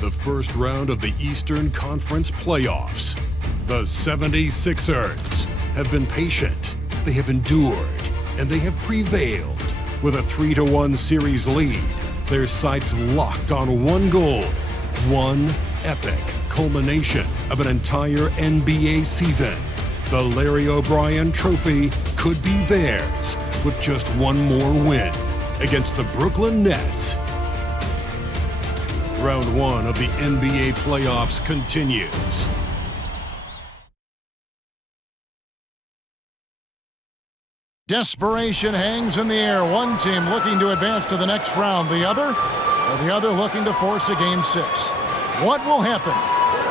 the first round of the Eastern Conference playoffs. The 76ers have been patient, they have endured, and they have prevailed. With a 3-1 series lead, their sights locked on one goal, one epic culmination of an entire NBA season. The Larry O'Brien Trophy could be theirs with just one more win against the Brooklyn Nets. Round one of the NBA playoffs continues. Desperation hangs in the air. One team looking to advance to the next round. The other looking to force a Game 6. What will happen?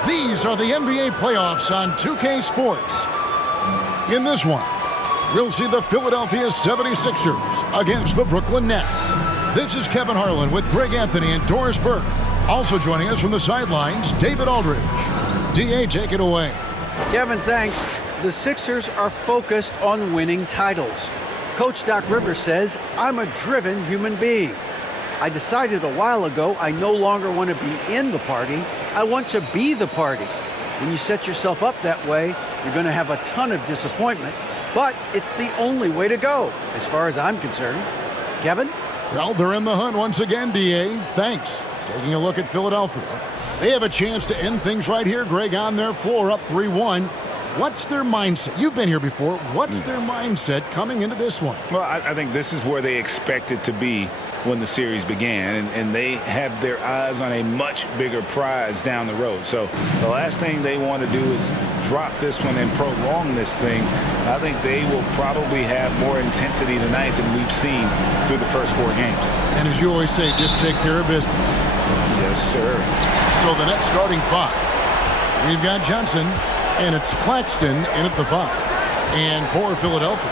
These are the NBA playoffs on 2K Sports. In this one, we'll see the Philadelphia 76ers against the Brooklyn Nets. This is Kevin Harlan with Greg Anthony and Doris Burke. Also joining us from the sidelines, David Aldridge. DA, take it away. Kevin, thanks. The Sixers are focused on winning titles. Coach Doc Rivers says, I'm a driven human being. I decided a while ago I no longer want to be in the party. I want to be the party. When you set yourself up that way, you're going to have a ton of disappointment, but it's the only way to go, as far as I'm concerned. Kevin? Well, they're in the hunt once again, DA. Thanks. Taking a look at Philadelphia. They have a chance to end things right here, Greg, on their floor, up 3-1. What's their mindset? You've been here before. What's their mindset coming into this one? Well, I think this is where they expected to be when the series began, and they have their eyes on a much bigger prize down the road. So the last thing they want to do is drop this one and prolong this thing. I think they will probably have more intensity tonight than we've seen through the first 4 games. And as you always say, just take care of business. Yes, sir. So the next starting 5, we've got Johnson, and it's Claxton in at the 5. And for Philadelphia,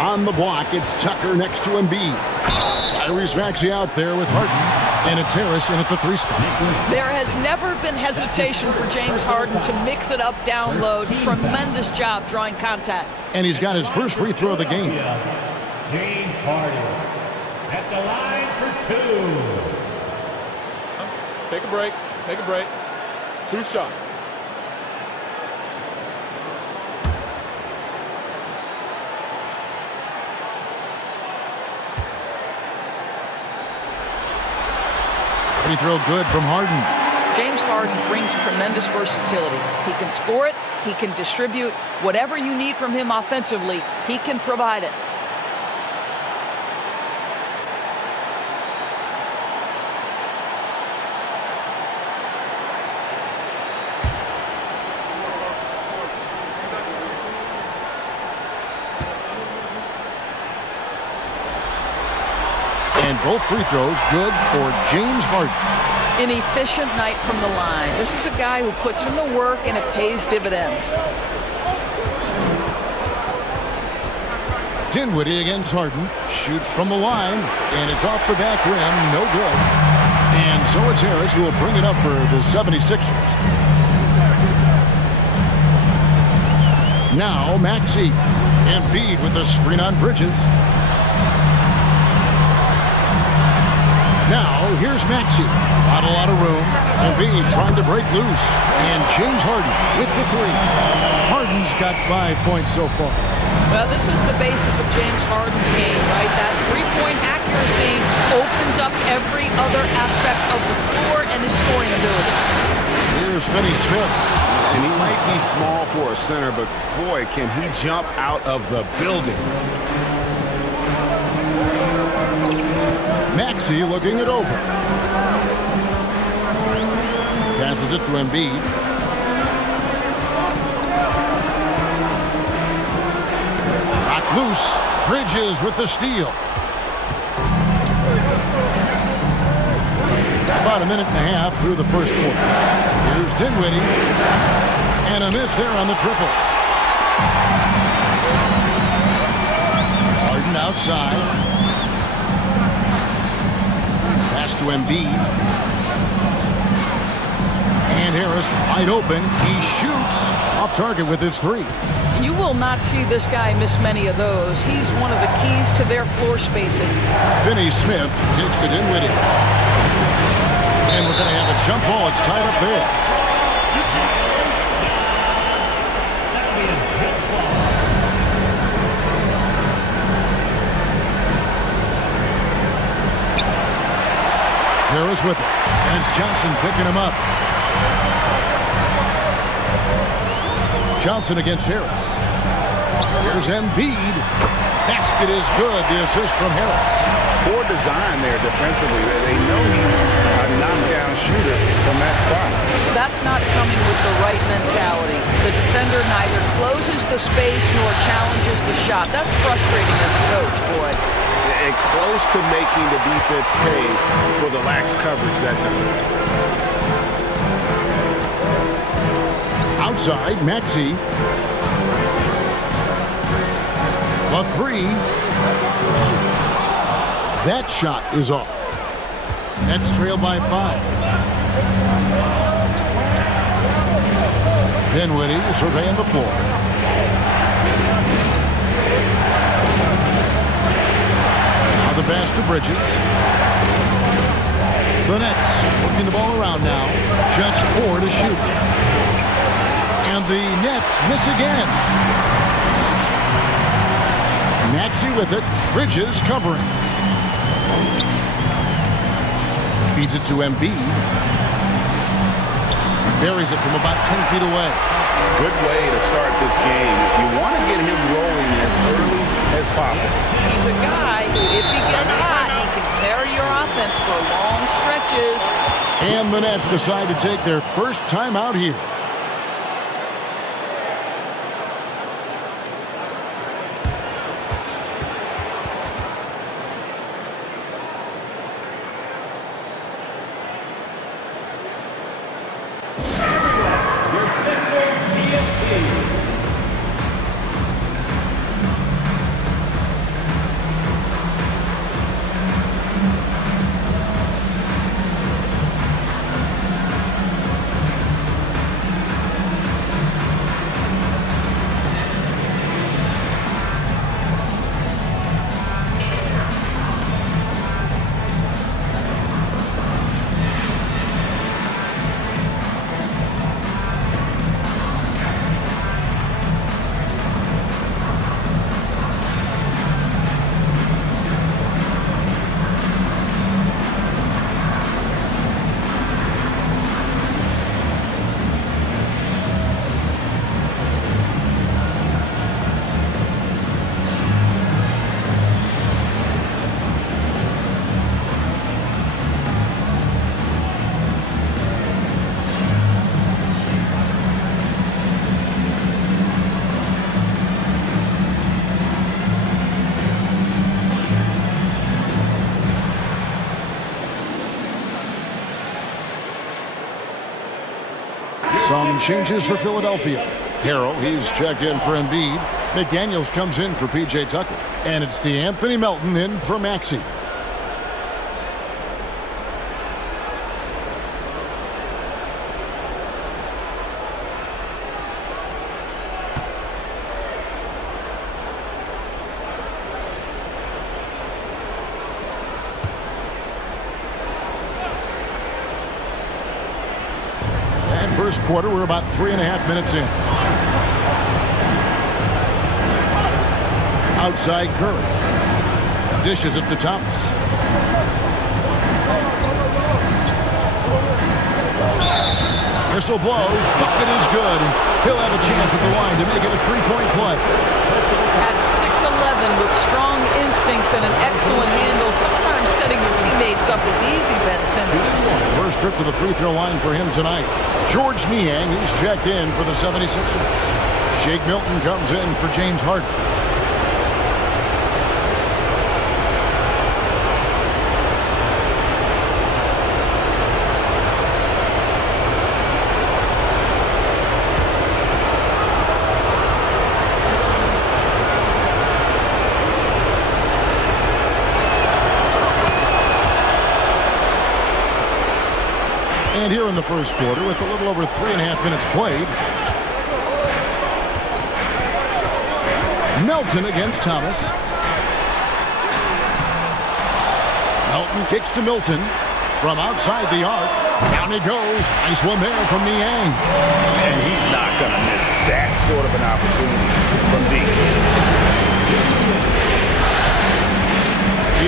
on the block, it's Tucker next to Embiid. Tyrese Maxey out there with Harden, and it's Harris in at the 3 spot. There has never been hesitation for James Harden to mix it up down low. Tremendous job drawing contact. And he's got his first free throw of the game. James Harden at the line for 2. Take a break. Take a break. 2 shots. Free throw good from Harden. James Harden brings tremendous versatility. He can score it. He can distribute. Whatever you need from him offensively, he can provide it. And both free throws good for James Harden. An efficient night from the line. This is a guy who puts in the work and it pays dividends. Dinwiddie against Harden. Shoots from the line, and it's off the back rim. No good. And so it's Harris who will bring it up for the 76ers. Now Maxey. Embiid with the screen on Bridges. Now, here's Maxey. Not a lot of room. Embiid trying to break loose. And James Harden with the 3. Harden's got 5 points so far. Well, this is the basis of James Harden's game, right? That three-point accuracy opens up every other aspect of the floor and his scoring ability. Here's Finney Smith. And he might be small for a center, but boy, can he jump out of the building. Maxey looking it over. Passes it to Embiid. Knocked loose. Bridges with the steal. About a minute and a half through the first quarter. Here's Dinwiddie. And a miss there on the triple. Harden outside. To Embiid. And Harris wide open. He shoots off target with his 3. You will not see this guy miss many of those. He's one of the keys to their floor spacing. Finney Smith kicks to Dinwiddie. And we're going to have a jump ball. It's tied up there. That'll be a jump ball. Harris with it. And it's Johnson picking him up. Johnson against Harris. Here's Embiid. Basket is good. The assist from Harris. Poor design there defensively. They know he's a knockdown shooter from that spot. That's not coming with the right mentality. The defender neither closes the space nor challenges the shot. That's frustrating as a coach, boy. And close to making the defense pay for the lax coverage that time. Outside, Maxey. The three. That shot is off. That's trailed by 5. Dinwiddie surveying the floor. Now the pass to Bridges. The Nets working the ball around now. Just 4 to shoot. And the Nets miss again. Maxey with it. Bridges covering. Feeds it to Embiid. Buries it from about 10 feet away. Good way to start this game. You want to get him rolling as early as possible. He's a guy who, if he gets hot, he can carry your offense for long stretches. And the Nets decide to take their first time out here. Some changes for Philadelphia. Harrell, he's checked in for Embiid. McDaniels comes in for P.J. Tucker. And it's DeAnthony Melton in for Maxey. First quarter, we're about 3.5 minutes in. Outside Curry. Dishes it to Thomas. Whistle blows. Bucket is good. And he'll have a chance at the line to make it a 3-point play. At 6'11", with strong instincts and an excellent handle, sometimes setting your teammates up is easy, Ben Simmons. First trip to the free throw line for him tonight. George Niang, he's checked in for the 76ers. Shake Milton comes in for James Harden. And here in the first quarter, with a little over 3.5 minutes played, Melton against Thomas. Melton kicks to Milton. From outside the arc, down he goes. Nice one there from Niang. And he's not going to miss that sort of an opportunity from deep.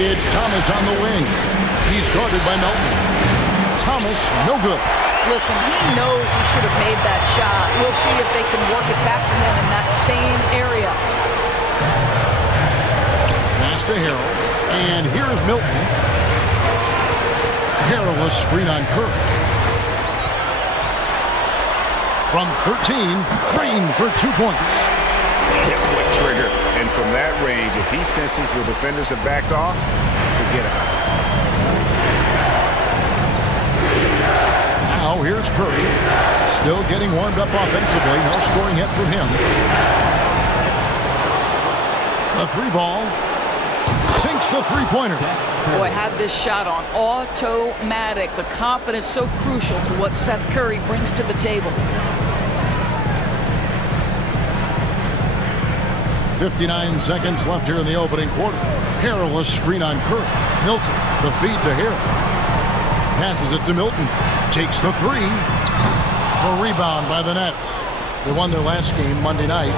It's Thomas on the wing. He's guarded by Melton. Thomas, no good. Listen, he knows he should have made that shot. We'll see if they can work it back to him in that same area. Pass to Harrell. And here's Milton. Harrell will screen on Curry. From 13, Green for 2 points. Yeah, quick trigger. And from that range, if he senses the defenders have backed off, forget about it. Now here's Curry. Still getting warmed up offensively. No scoring yet from him. The 3 ball. Sinks the three-pointer. Boy, had this shot on automatic. The confidence so crucial to what Seth Curry brings to the table. 59 seconds left here in the opening quarter. Harrell will screen on Curry. Milton, the feed to Harrell. Passes it to Milton. Takes the 3. A rebound by the Nets. They won their last game Monday night.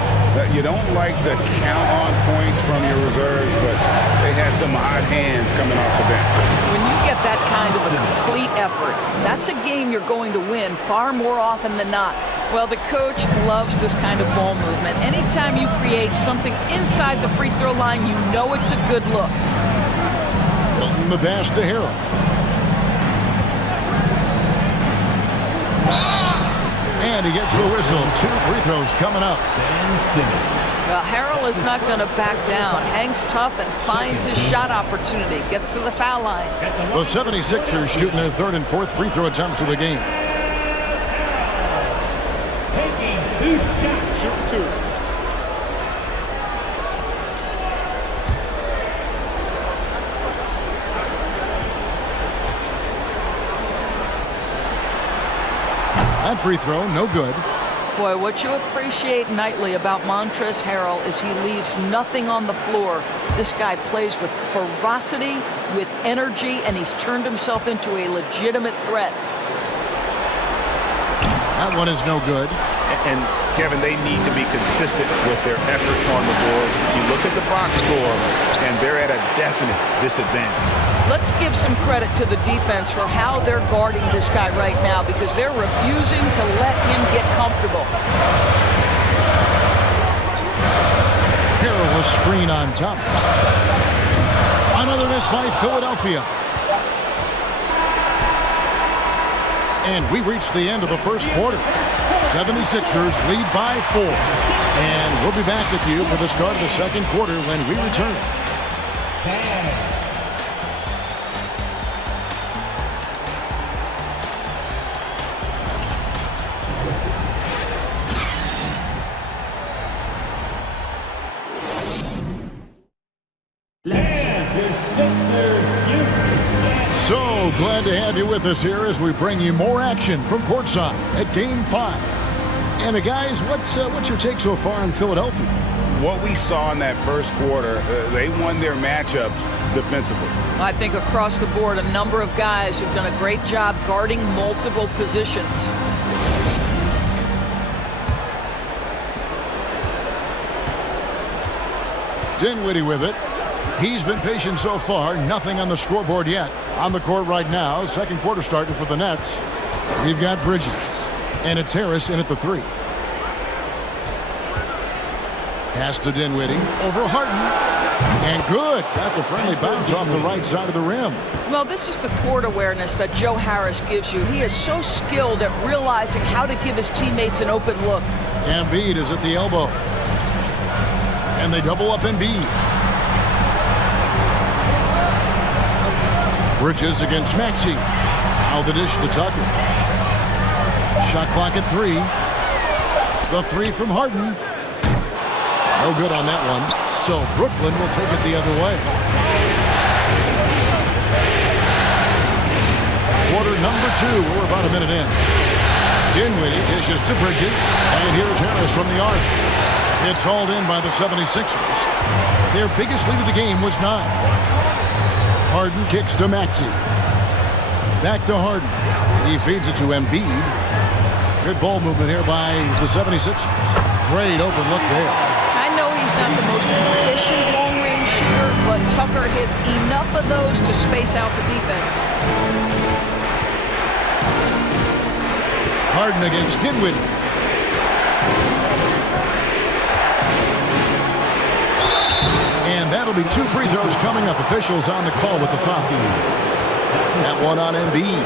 You don't like to count on points from your reserves, but they had some hot hands coming off the bench. When you get that kind of a complete effort, that's a game you're going to win far more often than not. Well, the coach loves this kind of ball movement. Anytime you create something inside the free throw line, you know it's a good look. Milton the pass to Harrell. And he gets the whistle. 2 free throws coming up. Well, Harrell is not going to back down. Hangs tough and finds his shot opportunity. Gets to the foul line. The 76ers shooting their 3rd and 4th free throw attempts of the game. Taking 2 shots. Shooting 2. That free throw, no good. Boy, what you appreciate nightly about Montrezl Harrell is he leaves nothing on the floor. This guy plays with ferocity, with energy, and he's turned himself into a legitimate threat. That one is no good. And Kevin, they need to be consistent with their effort on the board. You look at the box score, and they're at a definite disadvantage. Let's give some credit to the defense for how they're guarding this guy right now, because they're refusing to let him get comfortable. Harrell will screen on Thomas. Another miss by Philadelphia. And we reach the end of the first quarter. 76ers lead by 4. And we'll be back with you for the start of the second quarter when we return. So glad to have you with us here as we bring you more action from courtside at Game 5. And guys, what's your take so far in Philadelphia? What we saw in that first quarter, they won their matchups defensively. I think across the board, a number of guys who've done a great job guarding multiple positions. Dinwiddie with it. He's been patient so far. Nothing on the scoreboard yet. On the court right now, second quarter starting for the Nets. We've got Bridges. And it's Harris in at the 3. Pass to Dinwiddie. Over Harden. And good. Got the friendly bounce off the right side of the rim. Well, this is the court awareness that Joe Harris gives you. He is so skilled at realizing how to give his teammates an open look. Embiid is at the elbow. And they double up Embiid. Bridges against Maxey. Now the dish to Tucker. Shot clock at 3. The 3 from Harden. No good on that one. So Brooklyn will take it the other way. Quarter number 2. We're about a minute in. Dinwiddie dishes to Bridges. And here's Harris from the arc. It's hauled in by the 76ers. Their biggest lead of the game was 9. Harden kicks to Maxey. Back to Harden. He feeds it to Embiid. Good ball movement here by the 76ers. Great open look there. I know he's not the most efficient long-range shooter, but Tucker hits enough of those to space out the defense. Harden against Dinwiddie. And that'll be 2 free throws coming up. Officials on the call with the foul. That one on Embiid.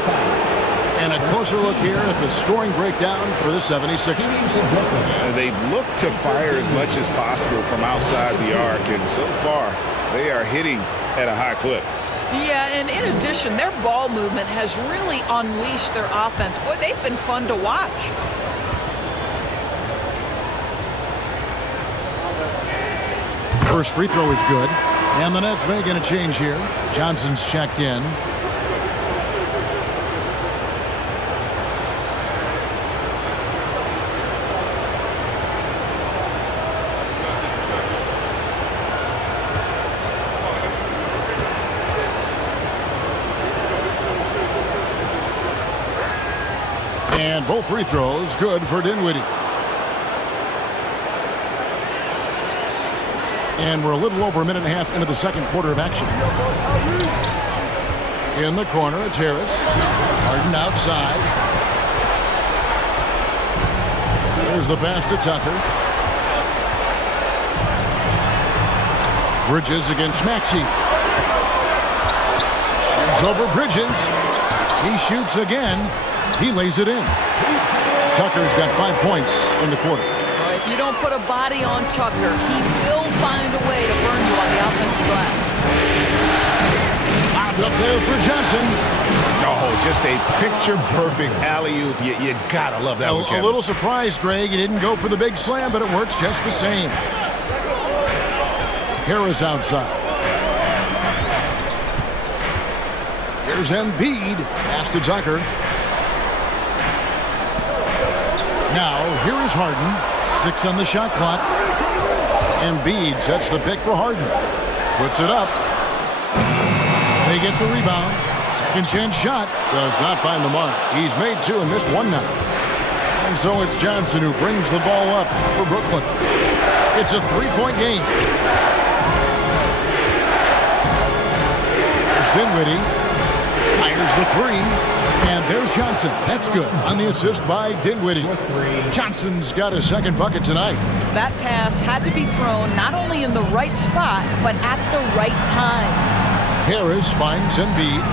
And a closer look here at the scoring breakdown for the 76ers. They've looked to fire as much as possible from outside the arc, and so far they are hitting at a high clip. Yeah, and in addition, their ball movement has really unleashed their offense. Boy, they've been fun to watch. First free throw is good. And the Nets making a change here. Johnson's checked in. And both free throws good for Dinwiddie. And we're a little over a minute and a half into the second quarter of action. In the corner, it's Harris. Harden outside. There's the pass to Tucker. Bridges against Maxey. Shoots over Bridges. He shoots again. He lays it in. Tucker's got 5 points in the quarter. If you don't put a body on Tucker, he will find a way to burn you on the offensive glass. Up there for Johnson. Oh, just a picture-perfect alley-oop. You gotta love that one, Kevin. A little surprised, Greg. He didn't go for the big slam, but it works just the same. Harris outside. Here's Embiid. Pass to Tucker. Now, here is Harden. 6 on the shot clock. Embiid sets the pick for Harden. Puts it up. They get the rebound. Second chance shot. Does not find the mark. He's made 2 and missed 1 now. And so it's Johnson who brings the ball up for Brooklyn. It's a 3-point game. There's Dinwiddie. Fires the 3. And there's Johnson. That's good on the assist by Dinwiddie. Johnson's got his second bucket tonight. That pass had to be thrown not only in the right spot, but at the right time. Harris finds Embiid.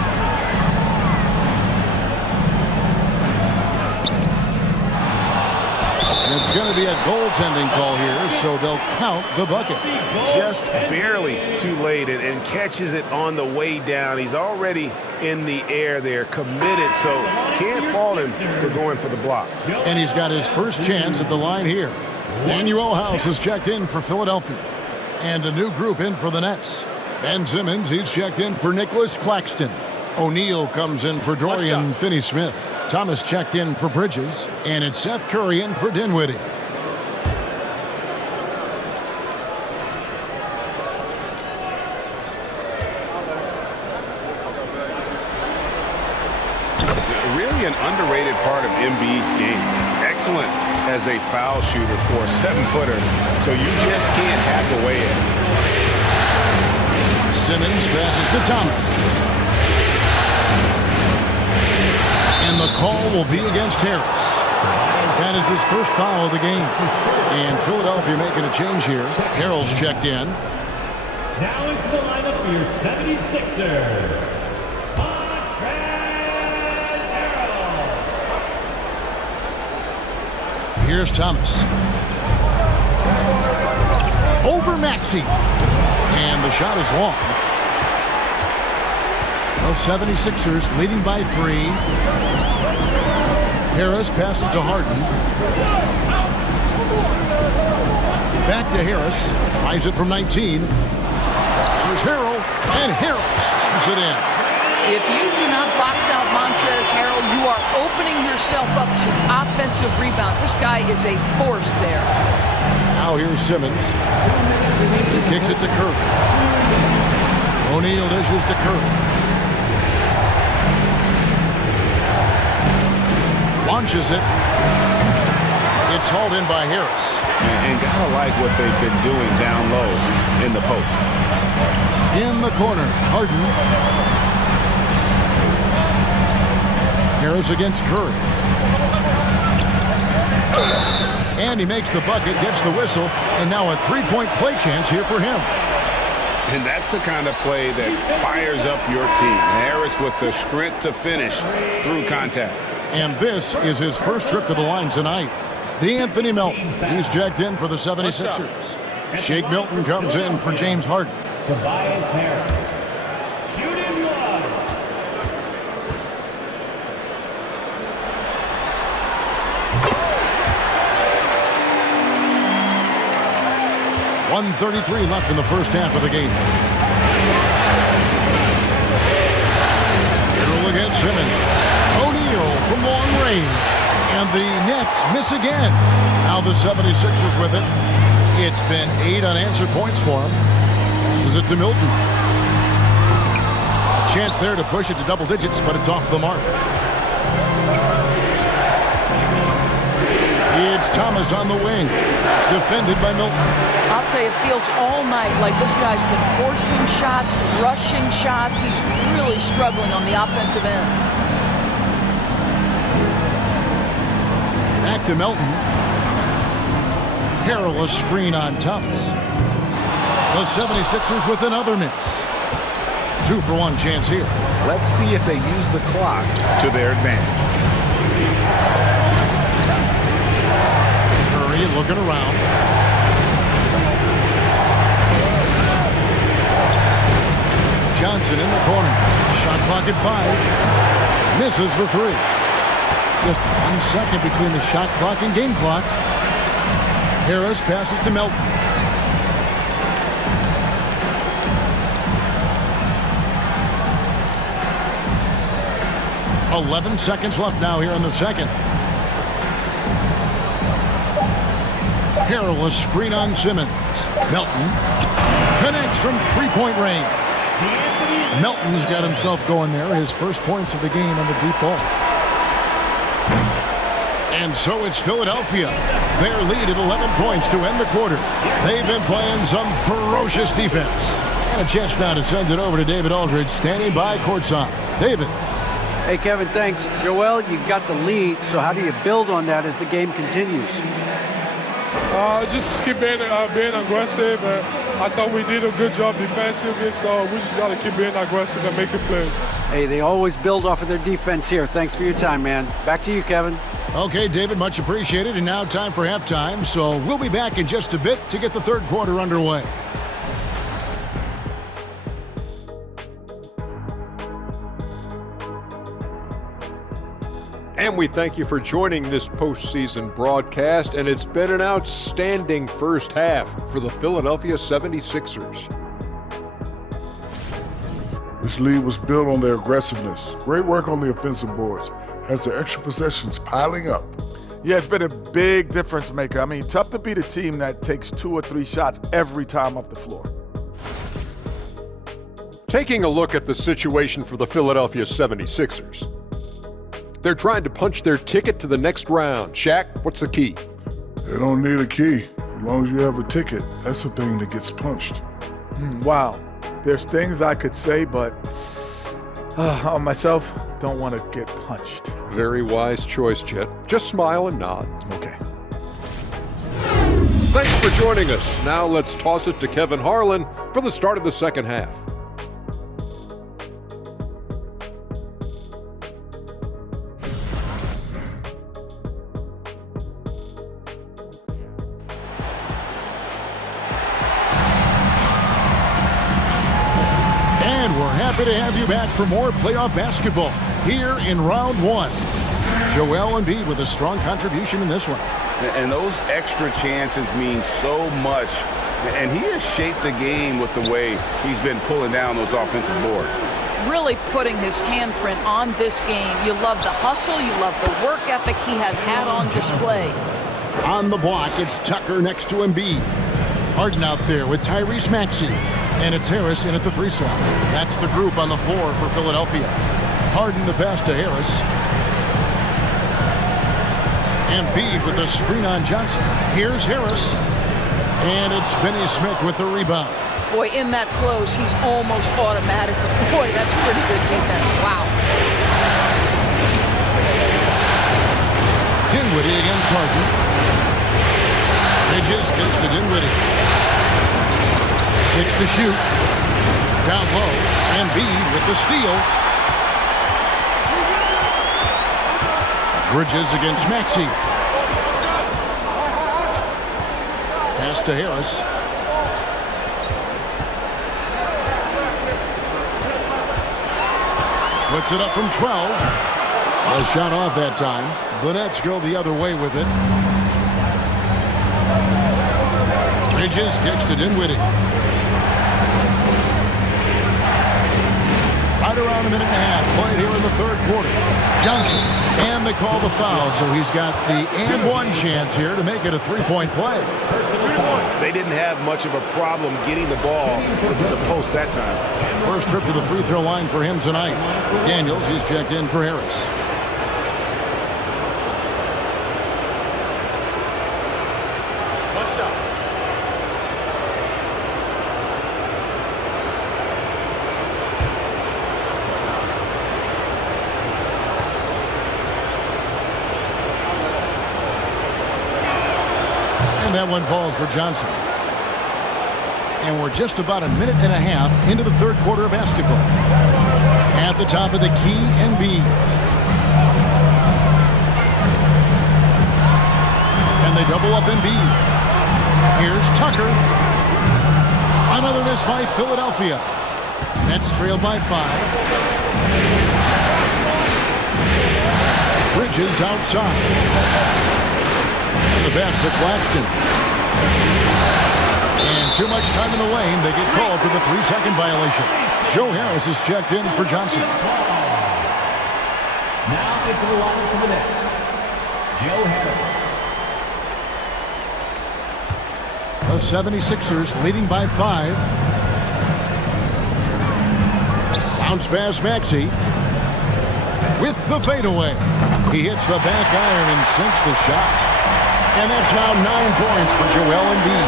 And it's going to be a goaltending call here, so they'll count the bucket. Just barely too late and catches it on the way down. He's already in the air there, committed, so can't fault him for going for the block. And he's got his first chance at the line here. Danuel House is checked in for Philadelphia. And a new group in for the Nets. Ben Simmons, he's checked in for Nicholas Claxton. O'Neal comes in for Dorian Finney-Smith. Thomas checked in for Bridges. And it's Seth Curry in for Dinwiddie. Really an underrated part of Embiid's game. Excellent as a foul shooter for a 7-footer, so you just can't hack away at it. Simmons passes to Thomas. And the call will be against Harris. That is his first foul of the game. And Philadelphia making a change here. Harrell's checked in. Now into the lineup for your 76ers. Here's Thomas. Over Maxey. And the shot is long. The 76ers leading by 3. Harris passes to Harden. Back to Harris. Tries it from 19. Here's Harrell. And Harrell slams it in. If you do not box out Montrezl Harrell, you are opening yourself up to offensive rebounds. This guy is a force there. Now here's Simmons. He kicks it to Curry. O'Neal dishes to Curry. Launches it. It's hauled in by Harris. And gotta like what they've been doing down low in the post. In the corner, Harden. Harris against Curry. And he makes the bucket, gets the whistle, and now a three-point play chance here for him. And that's the kind of play that fires up your team. Harris with the strength to finish through contact. And this is his first trip to the line tonight. D'Anthony Melton, he's checked in for the 76ers. Shake Milton comes in for James Harden. Tobias Harris. Shooting one. .133 left in the first half of the game. Harrell against Simmons. O'Neal from long range. And the Nets miss again. Now the 76ers with it. It's been 8 unanswered points for him. Passes it to Milton. A chance there to push it to double digits, but it's off the mark. It's Thomas on the wing. Defended by Milton. I'll tell you, it feels all night like this guy's been forcing shots, rushing shots. He's really struggling on the offensive end. Back to Milton. Harrell a screen on Thomas. The 76ers with another miss. 2-for-1 chance here. Let's see if they use the clock to their advantage. Curry looking around. Johnson in the corner. Shot clock at 5. Misses the 3. Just 1 second between the shot clock and game clock. Harris passes to Melton. .11 seconds left now here in the second. Harrell a screen on Simmons. Melton connects from three-point range. Melton's got himself going there. His first points of the game on the deep ball. And so it's Philadelphia. Their lead at 11 points to end the quarter. They've been playing some ferocious defense. And a chance now to send it over to David Aldridge, standing by courtside. David. Hey, Kevin, thanks. Joel, you've got the lead, so how do you build on that as the game continues? Just keep being aggressive. I thought we did a good job defensively, so we just got to keep being aggressive and making plays. Hey, they always build off of their defense here. Thanks for your time, man. Back to you, Kevin. Okay, David, much appreciated. And now time for halftime, so we'll be back in just a bit to get the third quarter underway. And we thank you for joining this postseason broadcast, and it's been an outstanding first half for the Philadelphia 76ers. This lead was built on their aggressiveness. Great work on the offensive boards. Has the extra possessions piling up. Yeah, it's been a big difference maker. I mean, tough to beat a team that takes 2 or 3 shots every time up the floor. Taking a look at the situation for the Philadelphia 76ers. They're trying to punch their ticket to the next round. Shaq, what's the key? They don't need a key. As long as you have a ticket, that's the thing that gets punched. Wow. There's things I could say, but on myself, don't want to get punched. Very wise choice, Chet. Just smile and nod. Okay. Thanks for joining us. Now let's toss it to Kevin Harlan for the start of the second half. Happy to have you back for more playoff basketball here in round 1. Joel Embiid with a strong contribution in this one. And those extra chances mean so much. And he has shaped the game with the way he's been pulling down those offensive boards. Really putting his handprint on this game. You love the hustle. You love the work ethic he has had on display. On the block, it's Tucker next to Embiid. Harden out there with Tyrese Maxey. And it's Harris in at the 3 slot. That's the group on the floor for Philadelphia. Harden the pass to Harris. Embiid with the screen on Johnson. Here's Harris. And it's Finney Smith with the rebound. Boy, in that close, he's almost automatic. But boy, that's pretty good defense. Wow. Dinwiddie against Harden. Bridges gets to Dinwiddie. 6 to shoot. Down low. Embiid with the steal. Bridges against Maxey. Pass to Harris. Puts it up from 12. A shot off that time. The Nets go the other way with it. Bridges gets to Dinwiddie. Right around a minute and a half played here in the third quarter. Johnson, and they call the foul, so he's got the and one chance here to make it a three-point play. They didn't have much of a problem getting the ball into the post that time. First trip to the free throw line for him tonight. Daniels, he's checked in for Harris. What's up? And that one falls for Johnson. And we're just about a minute and a half into the third quarter of basketball. At the top of the key, Embiid. And they double up Embiid. Here's Tucker. Another miss by Philadelphia. Nets trailed by 5. Bridges outside. And the pass to Claxton. And too much time in the lane. They get called for the 3-second violation. Joe Harris is checked in for Johnson. Now into the line for the Nets, Joe Harris. The 76ers leading by 5. Bounce pass Maxey. With the fadeaway. He hits the back iron and sinks the shot. And that's now 9 points for Joel Embiid.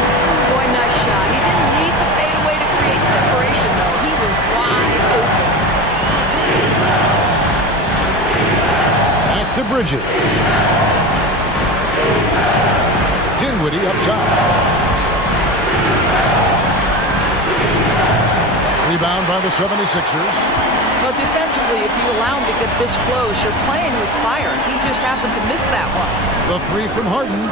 Boy, nice shot. He didn't need the fadeaway to create separation, though. He was wide open. Back to Bridges. Dinwiddie up top. Rebound by the 76ers. Well, defensively, if you allow him to get this close, you're playing with fire. He just happened to miss that one. The 3 from Harden.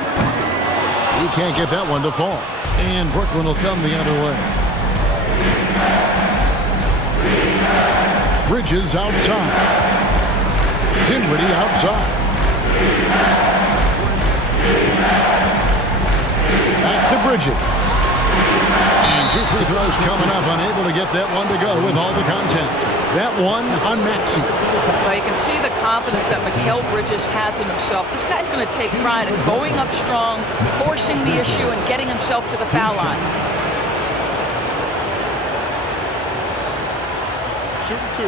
He can't get that one to fall. And Brooklyn will come the other way. Bridges outside. Dinwiddie outside. Back to Bridges. And 2 free throws coming up. Unable to get that one to go with all the content. That one on Maxey. Well, you can see the confidence that Mikal Bridges has in himself. This guy's going to take pride in going up strong, forcing the issue, and getting himself to the foul line. Shooting 2.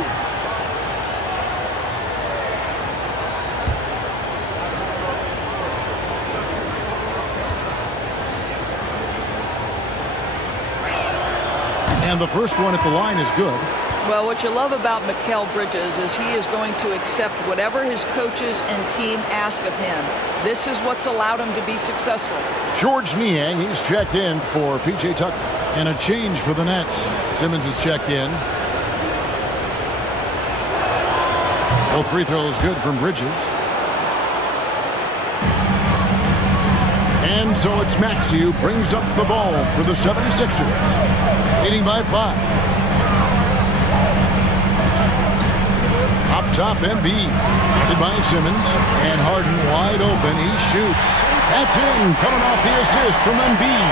And the first one at the line is good. Well, what you love about Mikal Bridges is he is going to accept whatever his coaches and team ask of him. This is what's allowed him to be successful. George Niang, he's checked in for P.J. Tucker. And a change for the Nets. Simmons is checked in. Both free throws good from Bridges. And so it's Maxey who brings up the ball for the 76ers. Leading by 5. Up top, Embiid. Headed by Simmons. And Harden wide open. He shoots. That's in. Coming off the assist from Embiid.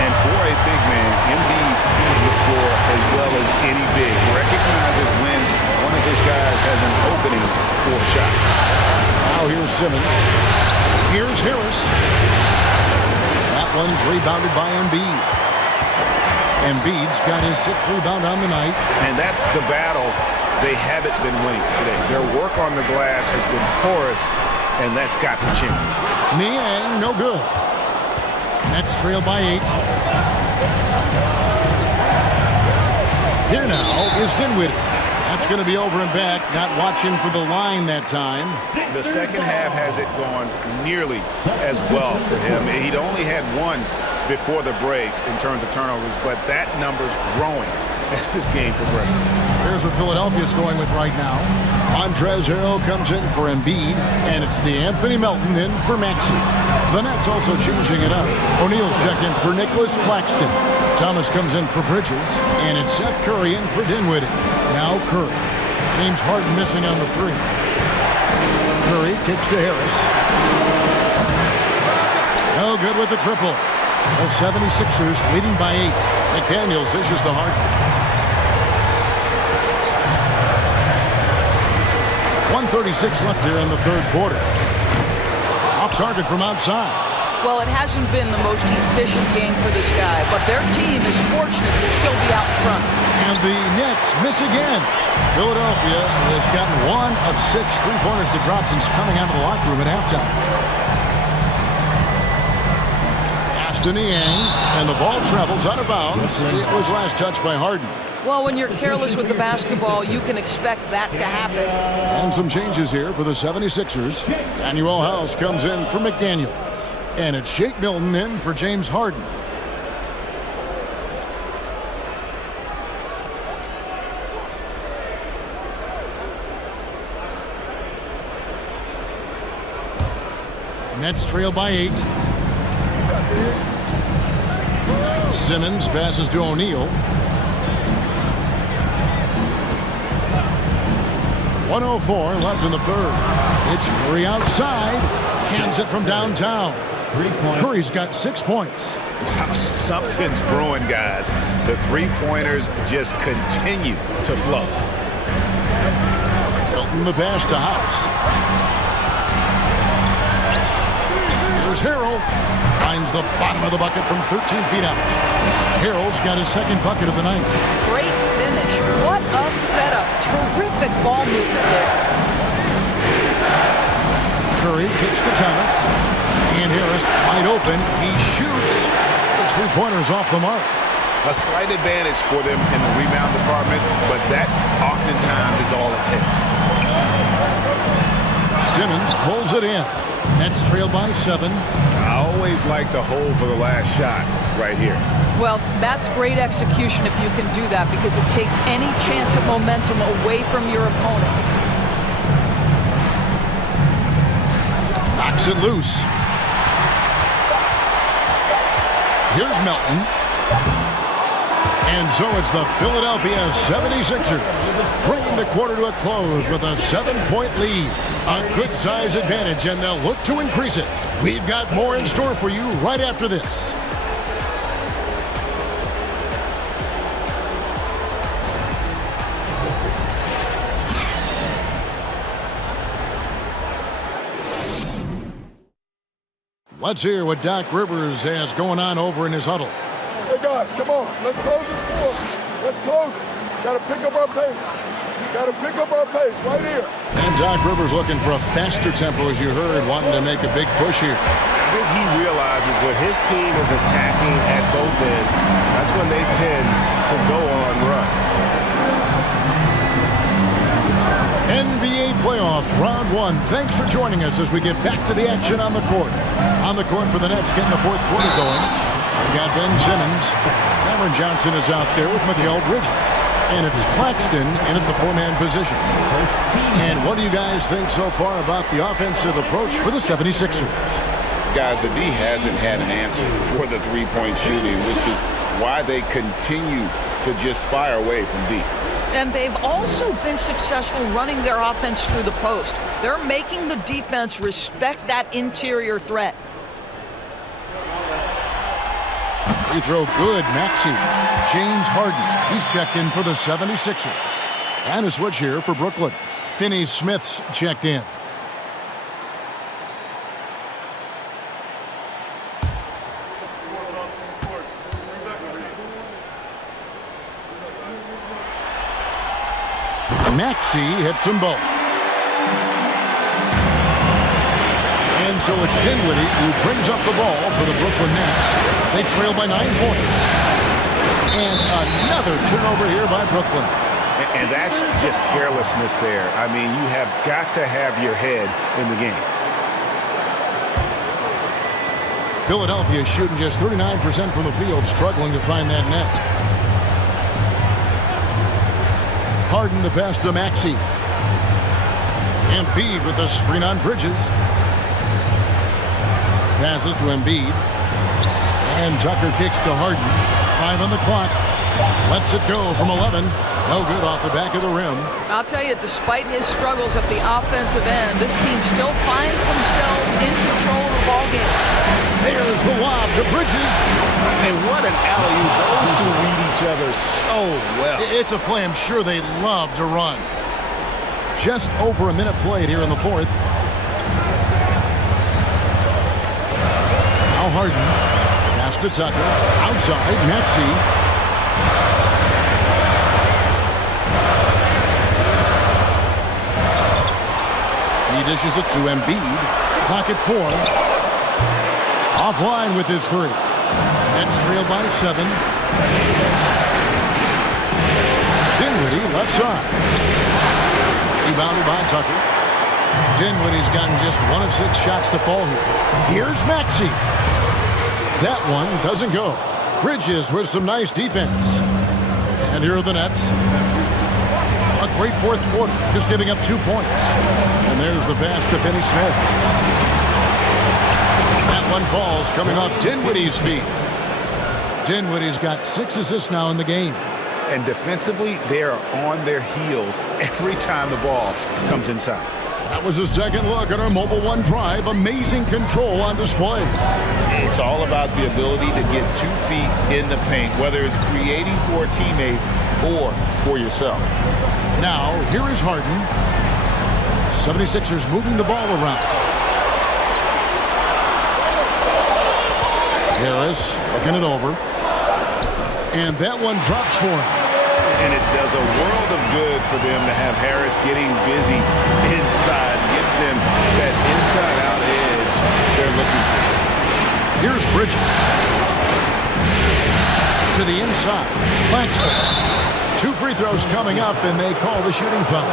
And for a big man, Embiid sees the floor as well as any big. Recognizes when one of his guys has an opening for a shot. Now here's Simmons. Here's Harris. That one's rebounded by Embiid. Embiid's got his 6th rebound on the night. And that's the battle they haven't been winning today. Their work on the glass has been porous, and that's got to change. Niang, no good. Nets trail by 8. Here now is Dinwiddie. That's going to be over and back. Not watching for the line that time. The second half has it gone nearly as well for him. He'd only had one before the break in terms of turnovers, but that number's growing as this game progresses. Here's what Philadelphia's going with right now. Montrezl Harrell comes in for Embiid, and it's DeAnthony Melton in for Maxey. The Nets also changing it up. O'Neal's checking for Nicholas Claxton. Thomas comes in for Bridges, and it's Seth Curry in for Dinwiddie. Now Curry. James Harden missing on the 3. Curry kicks to Harris. No good with the triple. The 76ers leading by 8. McDaniels dishes to Harden. 1:36 left here in the third quarter. Off target from outside. Well, it hasn't been the most efficient game for this guy, but their team is fortunate to still be out front. And the Nets miss again. Philadelphia has gotten 1 of 6 3-pointers to drop since coming out of the locker room at halftime. Ashton Niang, and the ball travels out of bounds. It was last touched by Harden. Well, when you're careless with the basketball, you can expect that to happen. And some changes here for the 76ers. Daniel House comes in for McDaniels. And it's Shake Milton in for James Harden. Nets trail by 8. Simmons passes to O'Neal. 1:04 left in the third. It's Curry outside. Cans it from downtown. Curry's got 6 points. Wow, something's brewing, guys. The three-pointers just continue to flow. Milton the pass to House. Here's Harrell. Finds the bottom of the bucket from 13 feet out. Harrell's got his second bucket of the night. Great finish. What a setup. Terrific ball movement there. Curry kicks to Thomas. And Harris wide open. He shoots. His three-pointers off the mark. A slight advantage for them in the rebound department, but that oftentimes is all it takes. Simmons pulls it in. Nets trail by 7. I always like to hold for the last shot right here. Well, that's great execution if you can do that, because it takes any chance of momentum away from your opponent. Knocks it loose. Here's Melton. And so it's the Philadelphia 76ers bringing the quarter to a close with a 7-point lead. A good size advantage, and they'll look to increase it. We've got more in store for you right after this. Let's hear what Doc Rivers has going on over in his huddle. Hey guys, come on. Let's close this score. Let's close it. Got to pick up our pace. Got to pick up our pace right here. And Doc Rivers looking for a faster tempo, as you heard, wanting to make a big push here. I think he realizes when his team is attacking at both ends, that's when they tend to go on runs. NBA playoff round 1. Thanks for joining us as we get back to the action on the court. On the court for the Nets, getting the fourth quarter going. We've got Ben Simmons. Cameron Johnson is out there with Mikal Bridges. And it's Claxton in at the 4-man position. And what do you guys think so far about the offensive approach for the 76ers? Guys, the D hasn't had an answer for the three-point shooting, which is why they continue to just fire away from deep. And they've also been successful running their offense through the post. They're making the defense respect that interior threat. Free throw good, Maxey. James Harden, he's checked in for the 76ers. And a switch here for Brooklyn. Finney Smith's checked in. Maxey hits them both. so it's Dinwiddie who brings up the ball for the Brooklyn Nets. They trail by 9 points. And another turnover here by Brooklyn. And that's just carelessness there. I mean, you have got to have your head in the game. Philadelphia shooting just 39% from the field, struggling to find that net. Harden the pass to Maxey. Embiid with the screen on Bridges. Passes to Embiid. And Tucker kicks to Harden. 5 on the clock. Lets it go from 11. No good off the back of the rim. I'll tell you, despite his struggles at the offensive end, this team still finds themselves in control of the ballgame. There's the lob to Bridges. And what an alley-oop. Those two read each other so well. It's a play I'm sure they love to run. Just over a minute played here in the fourth. Now Harden. Pass to Tucker. Outside, Maxey. He dishes it to Embiid. Clock at 4. Offline with his 3. Nets trail by 7. Dinwiddie left side. Rebounded by Tucker. Dinwiddie's gotten just 1 of 6 shots to fall here. Here's Maxey. That one doesn't go. Bridges with some nice defense. And here are the Nets. A great fourth quarter, just giving up 2 points. And there's the pass to Finney Smith. That one falls coming off Dinwiddie's feet. Dinwiddie's got 6 assists now in the game. And defensively, they are on their heels every time the ball comes inside. That was a second look at our Mobile One drive. Amazing control on display. It's all about the ability to get 2 feet in the paint, whether it's creating for a teammate or for yourself. Now, here is Harden. 76ers moving the ball around. Harris looking it over. And that one drops for him. And it does a world of good for them to have Harris getting busy inside. Gives them that inside-out edge they're looking for. Here's Bridges. To the inside. Claxton. 2 free throws coming up, and they call the shooting foul.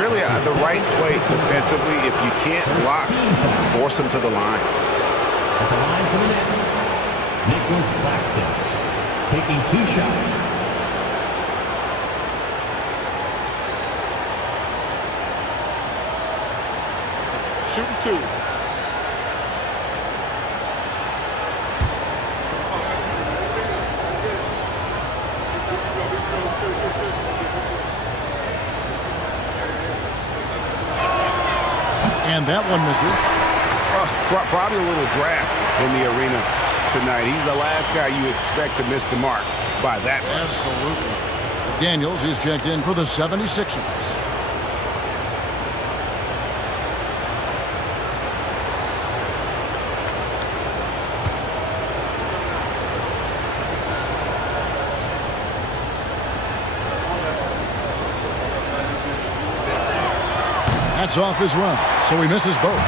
Really, the right play defensively. If you can't block, force them to the line. At the line for the Nets, Nicholas Claxton taking 2 shots. Shooting 2. And that one misses. Probably a little draft in the arena tonight. He's the last guy you expect to miss the mark by that much. Absolutely. Daniels is checked in for the 76ers. That's off as well, so he misses both.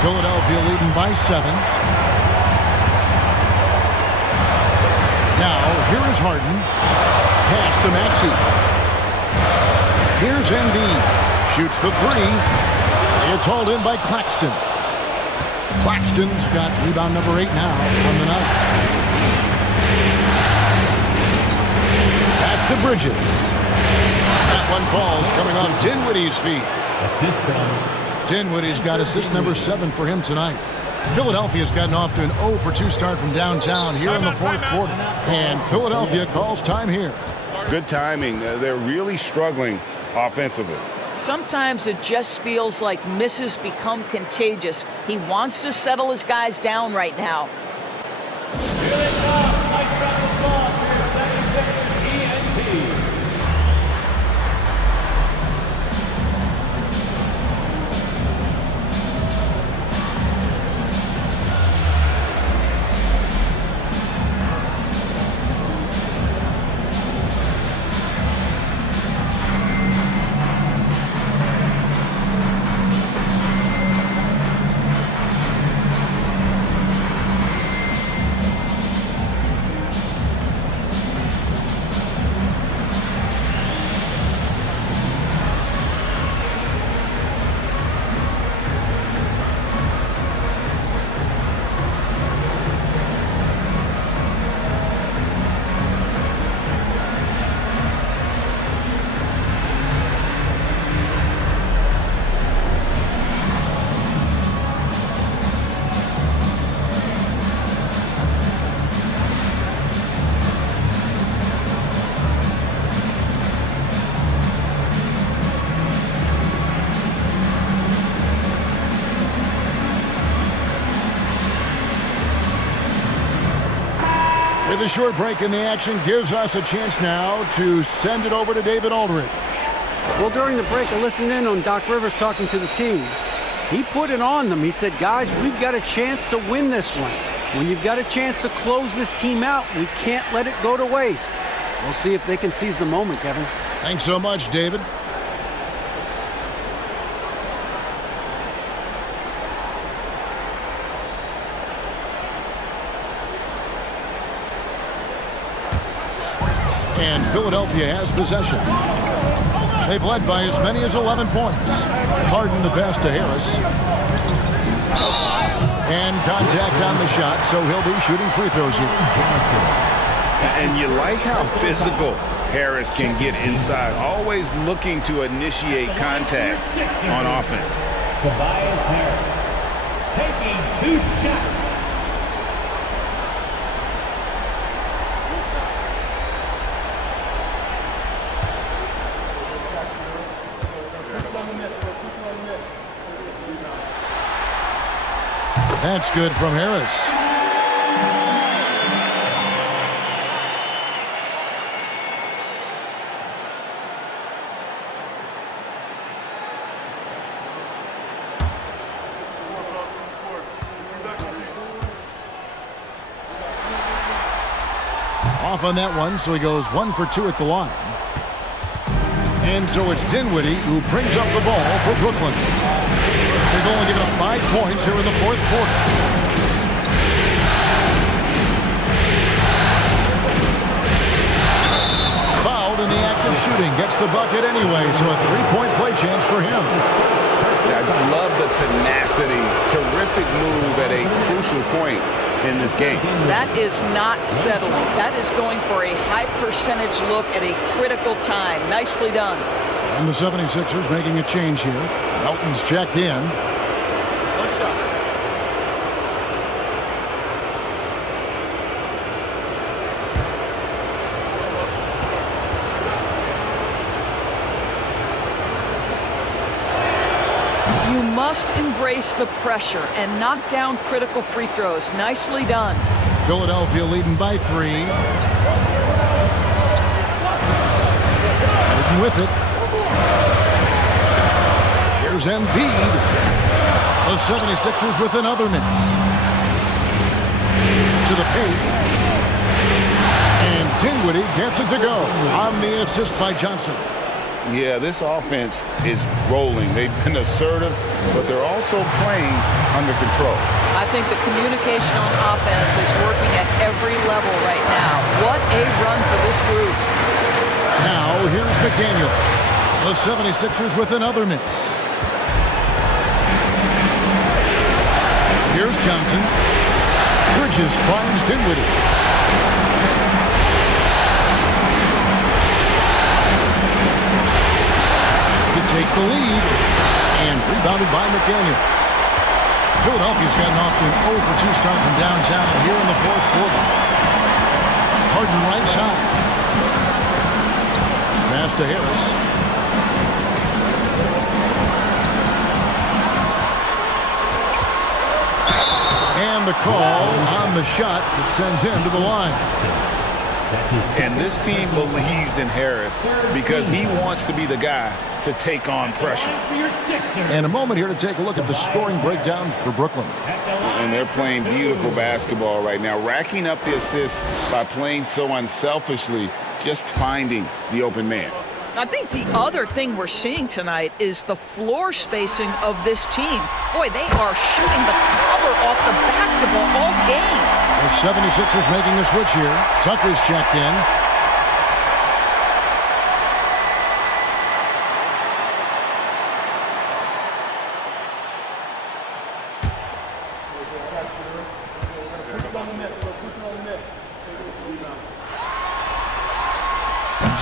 Philadelphia leading by 7. Now, here is Harden. Pass to Maxey. Here's Embiid. Shoots the 3. It's hauled in by Claxton. Claxton's got rebound number 8 now on the night. Back to Bridges. That one falls coming off Dinwiddie's feet. Dinwiddie's got assist number 7 for him tonight. Philadelphia's gotten off to an 0 for 2 start from downtown here in the fourth quarter. And Philadelphia calls time here. Good timing. They're really struggling offensively. Sometimes it just feels like misses become contagious. He wants to settle his guys down right now. Here they come. Nice round of applause for your 76ers ENT. With a short break in the action gives us a chance now to send it over to David Aldridge. Well, during the break, I listened in on Doc Rivers talking to the team. He put it on them. He said, guys, we've got a chance to win this one. When you've got a chance to close this team out, we can't let it go to waste. We'll see if they can seize the moment, Kevin. Thanks so much, David. And Philadelphia has possession. They've led by as many as 11 points. Harden the pass to Harris. And contact on the shot, so he'll be shooting free throws here. And you like how physical Harris can get inside, always looking to initiate contact on offense. Tobias Harris taking 2 shots. That's good from Harris. Off on that one, so he goes 1 for 2 at the line. And so it's Dinwiddie who brings up the ball for Brooklyn. They've only given up 5 points here in the fourth quarter. Fouled in the act of shooting. Gets the bucket anyway, so a 3-point play chance for him. I love the tenacity. Terrific move at a crucial point in this game. That is not settling. That is going for a high percentage look at a critical time. Nicely done. And the 76ers making a change here. Melton's checked in. What's up? You must embrace the pressure and knock down critical free throws. Nicely done. Philadelphia leading by 3. Harden with it. Here's Embiid. The 76ers with another miss. To the paint. And Dinwiddie gets it to go on the assist by Johnson. Yeah, this offense is rolling. They've been assertive, but they're also playing under control. I think the communication on offense is working at every level right now. What a run for this group. Now, here's McDaniel. The 76ers with another miss. Here's Johnson. Bridges finds Dinwiddie. To take the lead. And rebounded by McDaniels. Philadelphia's gotten off to an 0 for 2 start from downtown here in the fourth quarter. Harden right side. Pass to Harris. And the call on the shot that sends him to the line. And this team believes in Harris because he wants to be the guy to take on pressure. And a moment here to take a look at the scoring breakdown for Brooklyn. And they're playing beautiful basketball right now, racking up the assists by playing so unselfishly, just finding the open man. I think the other thing we're seeing tonight is the floor spacing of this team. Boy, they are shooting the cover off the basketball all game. The 76ers making a switch here. Tucker's checked in.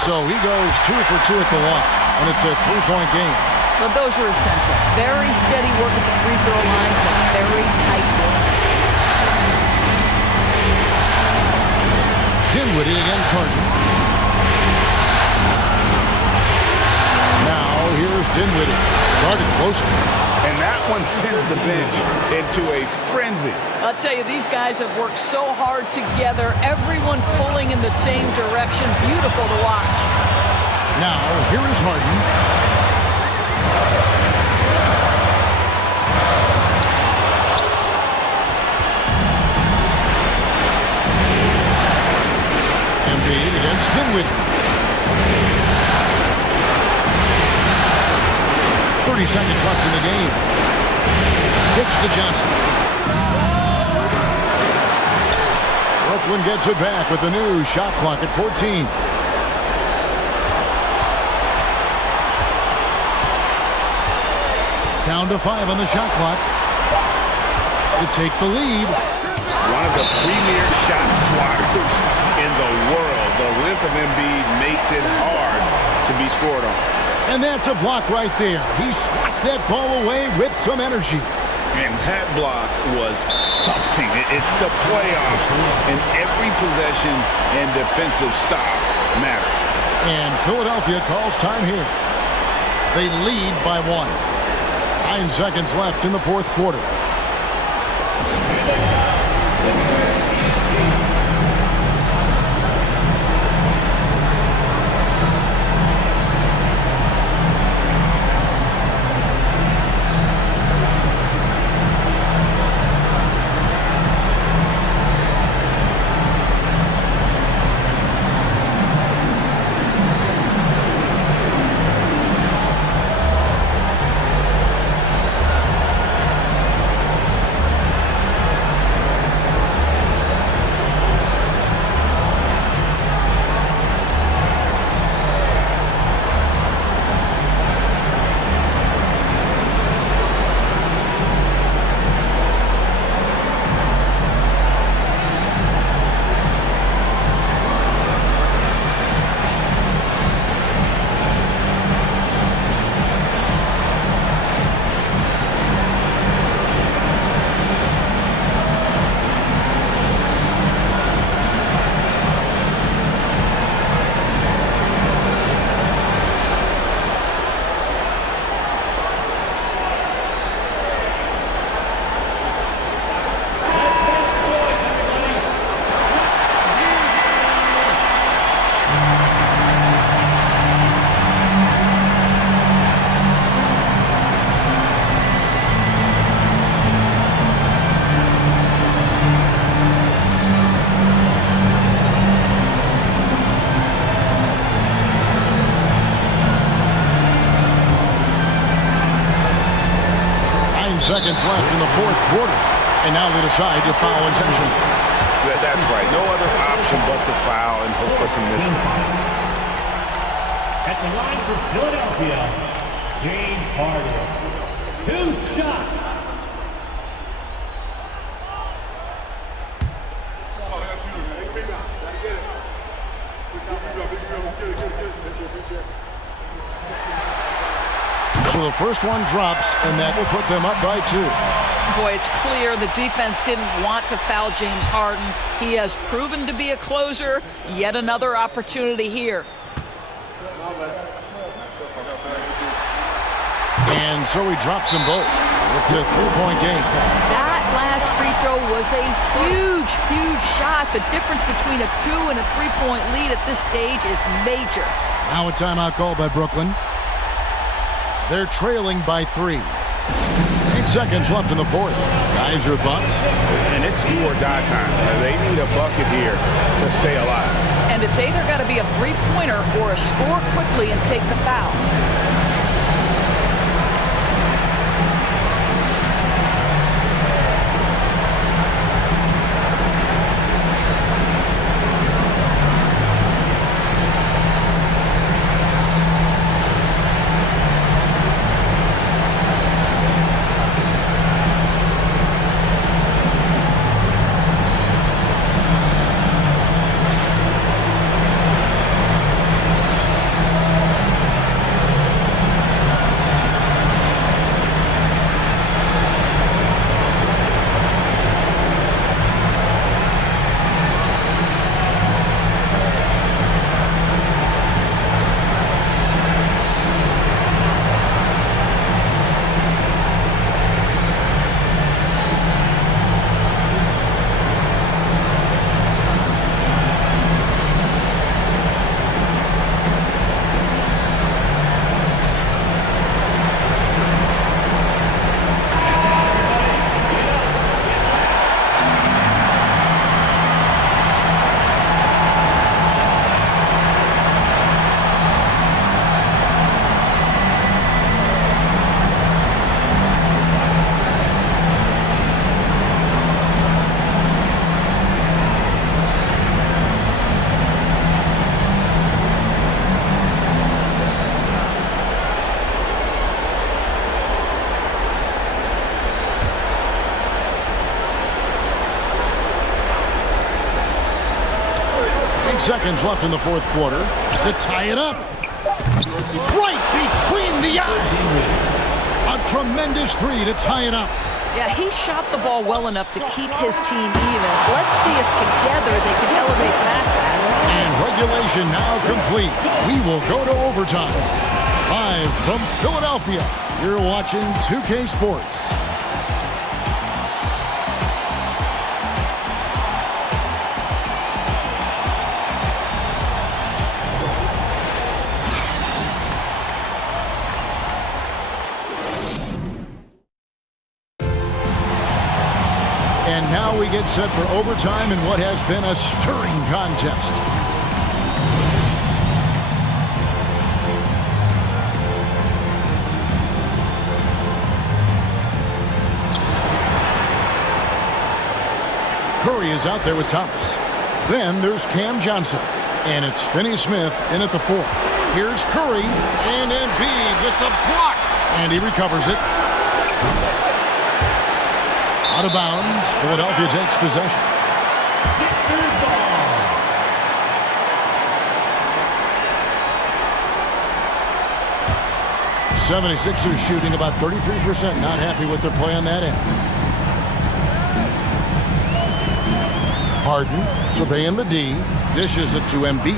So he goes 2 for 2 at the line, and it's a 3-point game. But those were essential. Very steady work at the free throw line and a very tight game. Dinwiddie against Harden. Now here's Dinwiddie. Guarded closely. And that one sends the bench into a frenzy. I'll tell you, these guys have worked so hard together, everyone pulling in the same direction. Beautiful to watch. Now, here is Harden. Embiid against Dinwiddie. 30 seconds left in the game. Kicks to Johnson. Brooklyn gets it back with the new shot clock at 14. Down to 5 on the shot clock to take the lead. One of the premier shot swatters in the world. The length of Embiid makes it hard to be scored on. And that's a block right there. He swats that ball away with some energy. And that block was something. It's the playoffs, and every possession and defensive stop matters. And Philadelphia calls time here. They lead by 1. 9 seconds left in the fourth quarter. Seconds left in the fourth quarter. And now they decide to foul intentionally. That's right. No other option but to foul and hope for some misses. At the line for Philadelphia, James Harden. 2 shots. So the first one drops, and that will put them up by 2. Boy, it's clear the defense didn't want to foul James Harden. He has proven to be a closer. Yet another opportunity here. And so he drops them both. It's a 3-point game. That last free throw was a huge, huge shot. The difference between a 2 and a 3-point lead at this stage is major. Now a timeout called by Brooklyn. They're trailing by 3. 8 seconds left in the fourth. Guys, your thoughts? And it's do or die time. They need a bucket here to stay alive. And it's either got to be a three-pointer or a score quickly and take the foul. seconds left in the fourth quarter to tie it up. Right between the eyes. A tremendous three to tie it up. Yeah, he shot the ball well enough to keep his team even. Let's see if together they can elevate past that. And regulation now complete. We will go to overtime. Live from Philadelphia, you're watching 2K Sports. And now we get set for overtime in what has been a stirring contest. Curry is out there with Thomas. Then there's Cam Johnson. And it's Finney-Smith in at the 4. Here's Curry and Embiid with the block. And he recovers it. Out of bounds, Philadelphia takes possession. Sixers ball. 76ers shooting about 33%. Not happy with their play on that end. Harden surveying the D. Dishes it to Embiid.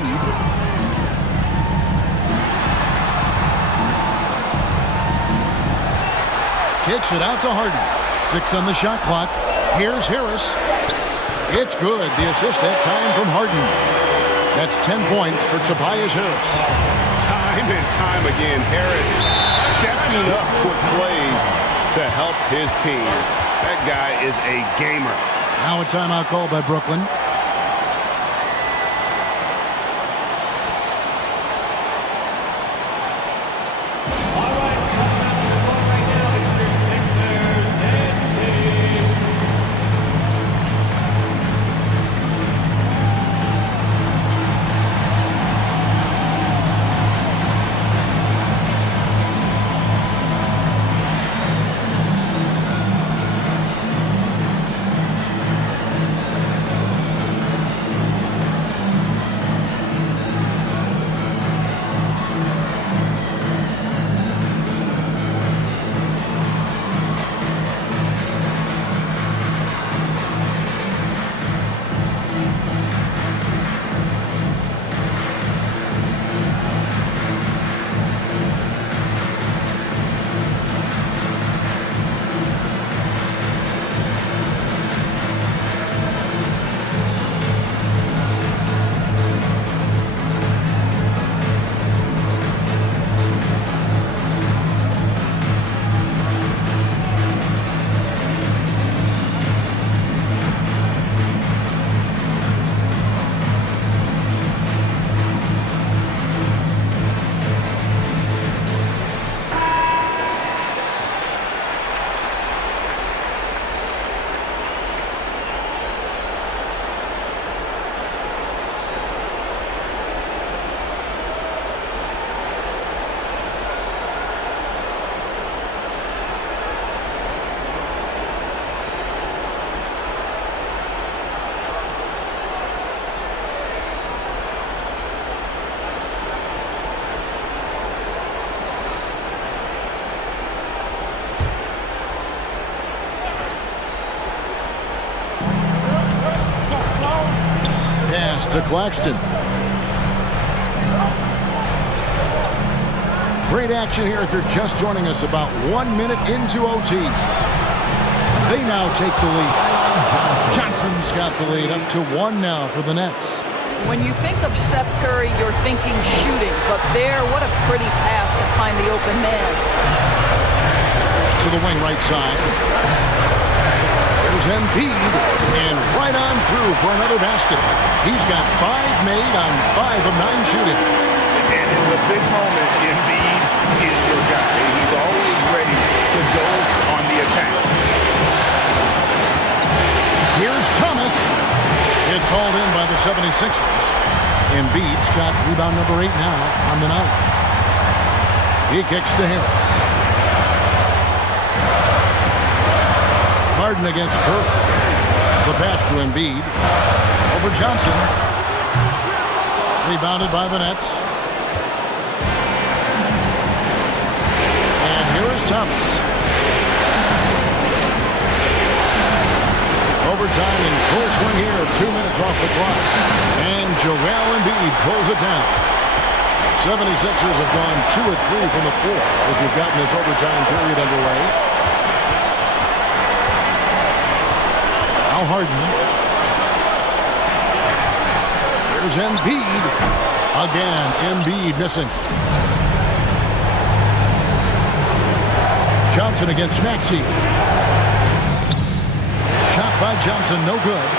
Kicks it out to Harden. 6 on the shot clock. Here's Harris. It's good. The assist that time from Harden. That's 10 points for Tobias Harris. Time and time again, Harris stepping up with plays to help his team. That guy is a gamer. Now a timeout called by Brooklyn. To Claxton. Great action here if you're just joining us about 1 minute into OT. They now take the lead. Johnson's got the lead up to 1 now for the Nets. When you think of Seth Curry, you're thinking shooting, but there, what a pretty pass to find the open man. To the wing right side. There's Embiid, and right on through for another basket. He's got 5 made on 5 of 9 shooting. And in the big moment, Embiid is your guy. He's always ready to go on the attack. Here's Thomas. It's hauled in by the 76ers. Embiid's got rebound number 8 now on the night. He kicks to Harris. Harden against Curry. The pass to Embiid. Over Johnson. Rebounded by the Nets. And here is Thomas. Overtime in full swing here. 2 minutes off the clock. And Joel Embiid pulls it down. 76ers have gone 2 of 3 from the floor as we've gotten this overtime period underway. Now Harden. Here's Embiid. Again, Embiid missing. Johnson against Maxey. Shot by Johnson, no good.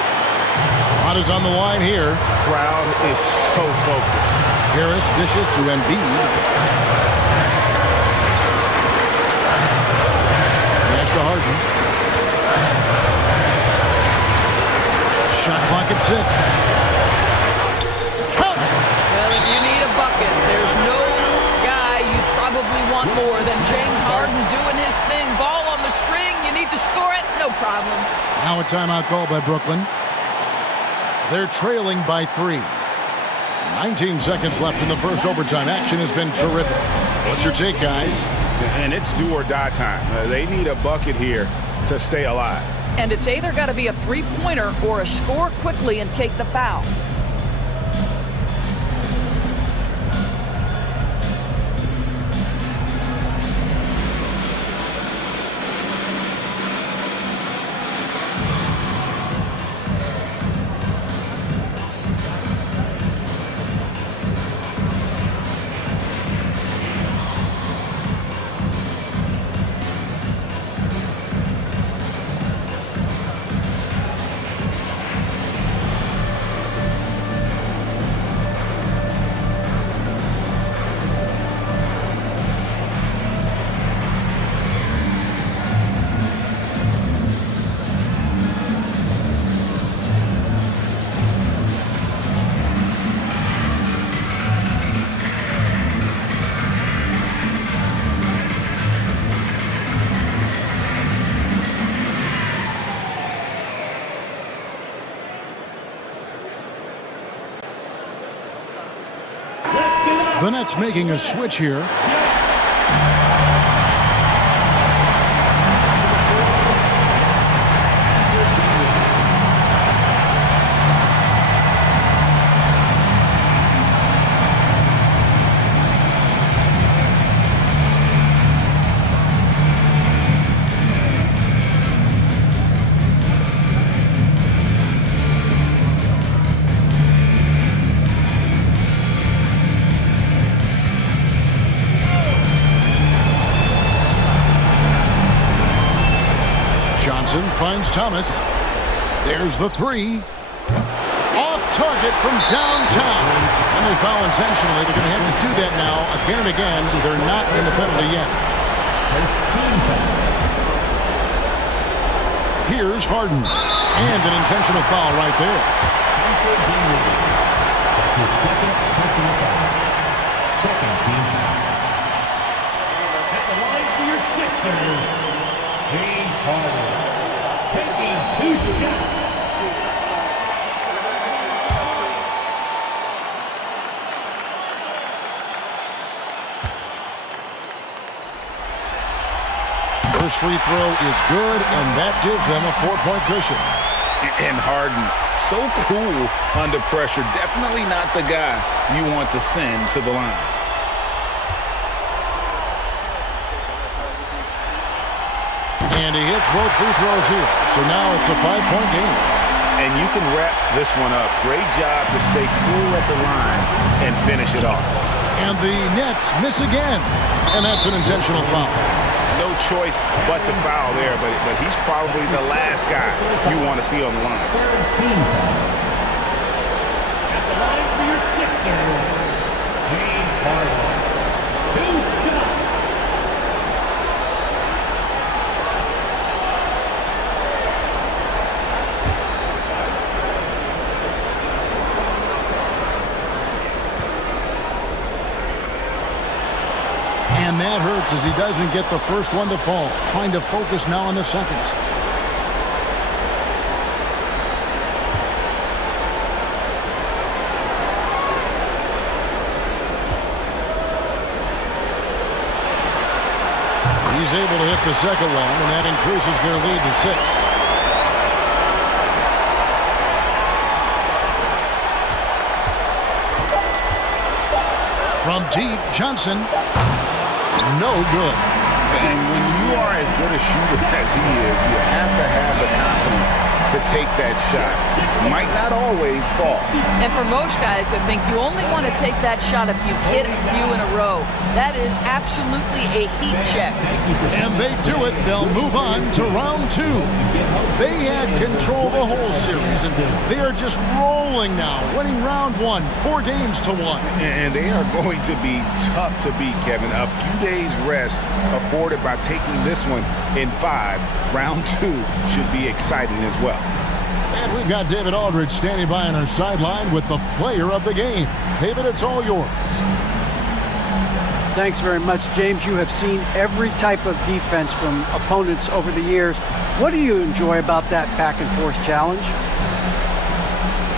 Lot is on the line here. Crowd is so focused. Harris dishes to Embiid. Pass to Harden. Shot clock at 6. Cut! Well, if you need a bucket, there's no guy you probably want more than James Harden doing his thing. Ball on the string, you need to score it, no problem. Now a timeout call by Brooklyn. They're trailing by 3. 19 seconds left in the first overtime. Action has been terrific. What's your take, guys? And it's do or die time. They need a bucket here to stay alive. And it's either got to be a three-pointer or a score quickly and take the foul. The Nets making a switch here. Johnson finds Thomas. There's the 3. Off target from downtown. And they foul intentionally. They're going to have to do that now again and again. They're not in the penalty yet. Here's Harden. And an intentional foul right there. That's his second personal foul. Second team foul. At the line for your Sixers, James Harden. Taking 2 shots. First free throw is good, and that gives them a 4-point cushion. And Harden, so cool under pressure. Definitely not the guy you want to send to the line. And he hits both free throws here. So now it's a 5-point game. And you can wrap this one up. Great job to stay cool at the line and finish it off. And the Nets miss again. And that's an intentional foul. No choice but to foul there, but he's probably the last guy you want to see on the line. Third team foul. At the line for your Sixers, James Harden. 2 shots. And that hurts as he doesn't get the first one to fall. Trying to focus now on the second. He's able to hit the second one, and that increases their lead to 6. From deep, Johnson. No good. And when you are as good a shooter as he is, you have to have the confidence to take that shot. Might not always fall. And for most guys, I think you only want to take that shot if you've hit a few in a row. That is absolutely a heat check. And they do it. They'll move on to round 2. They had control the whole series, and they are just rolling now, winning round 1, 4-1. And they are going to be tough to beat, Kevin. A few days rest afforded by taking this one in 5. Round 2 should be exciting as well. And we've got David Aldridge standing by on our sideline with the player of the game. David, it's all yours. Thanks very much, James. You have seen every type of defense from opponents over the years. What do you enjoy about that back-and-forth challenge?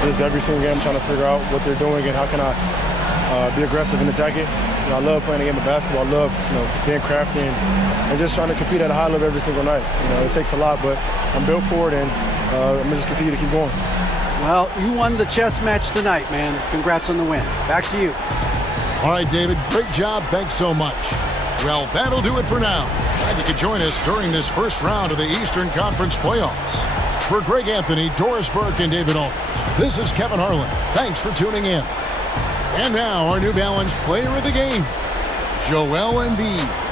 Just every single game trying to figure out what they're doing and how can I be aggressive and attack it. I love playing the game of basketball. I love being crafty and just trying to compete at a high level every single night. It takes a lot, but I'm built for it, and I'm going to just continue to keep going. Well, you won the chess match tonight, man. Congrats on the win. Back to you. All right, David, great job. Thanks so much. Well, that'll do it for now. Glad you could join us during this first round of the Eastern Conference playoffs. For Greg Anthony, Doris Burke, and David Aldridge, this is Kevin Harlan. Thanks for tuning in. And now, our New Balance player of the game, Joel Embiid.